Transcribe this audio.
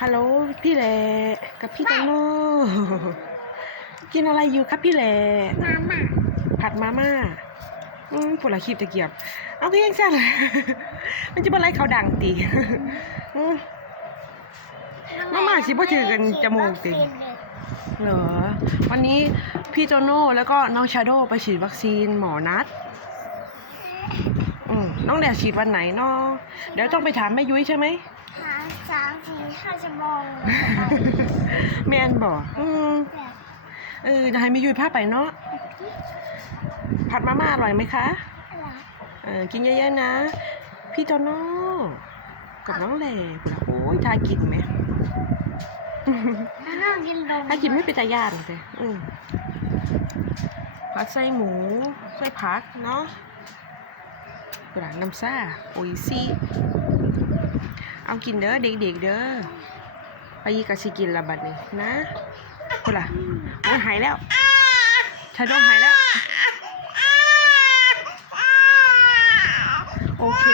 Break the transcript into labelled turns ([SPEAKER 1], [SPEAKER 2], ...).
[SPEAKER 1] ฮัลโหลพี่แหล่กับพี่โตโน่กินอะไรอยู่ครับพี่แหล่
[SPEAKER 2] มาม่า
[SPEAKER 1] ผัดมาม่าอืมผลละคลิปตะเกียบ เอาก็ยังแซ่บเลยมันจะเป็นไรเขาดังตีอืมมาม่าสิบ่ถือกันจมูกติเหรอ วันนี้พี่โตโน่แล้วก็น้องชาโดไปฉีดวัคซีนหมอนัด อืมน้องแดดฉีดวันไหนเนาะเดี๋ยวต้องไปถามแม่ยุ้ยใช่ไหม
[SPEAKER 2] หาสามสี่ห้าชั่วโมง
[SPEAKER 1] แม่นบอกอืมเออจะให้แม่ยุ้ยพาไปเนาะผัดมาม่าอร่อยไหมคะเออกินเยอะๆนะ พี่โตโน่กับน้องแหล่พุ่นล่ะโอ้ยทากินไหม
[SPEAKER 2] น้องกินนม
[SPEAKER 1] ถ้ากินไม่เป็นตาญาติเลยอืมผัดใส่หมูใส่ผักเนาะ หลังน้ำซ่าโอ้ยซี่เอากินเด้อเด็กๆเด้อไปยีกะสิกินละบัดนี้นะคนละโอ้ยหายแล้วชาโดหายแล้ว โอเค